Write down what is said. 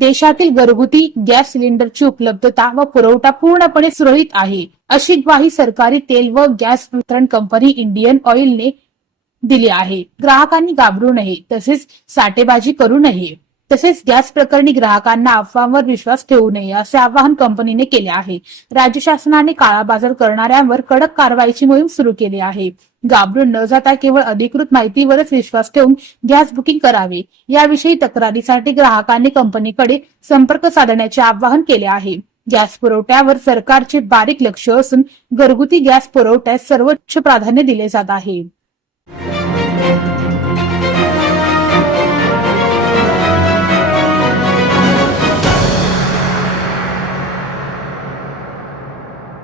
देशातील घरगुती गॅस सिलेंडरची उपलब्धता व पुरवठा पूर्णपणे सुरळीत आहे, अशी ग्वाही सरकारी तेल व गॅस वितरण कंपनी इंडियन ऑइलने दिली आहे. ग्राहकांनी घाबरू नये, तसेच साठेबाजी करू नये. तसेच गॅस प्रकरणी ग्राहकांना अफवांवर विश्वास ठेवू नये, असे आवाहन कंपनीने केले आहे. राज्य शासनाने काळाबाजार करणाऱ्यांवर कडक कारवाईची मोहीम सुरू केली आहे. घाबरून न जाता केवळ अधिकृत माहितीवरच विश्वास ठेवून गॅस बुकिंग करावे. याविषयी तक्रारीसाठी ग्राहकांनी कंपनीकडे संपर्क साधण्याचे आवाहन केले आहे. गॅस पुरवठ्यावर सरकारचे बारीक लक्ष असून घरगुती गॅस पुरवठ्यास सर्वोच्च प्राधान्य दिले जात आहे.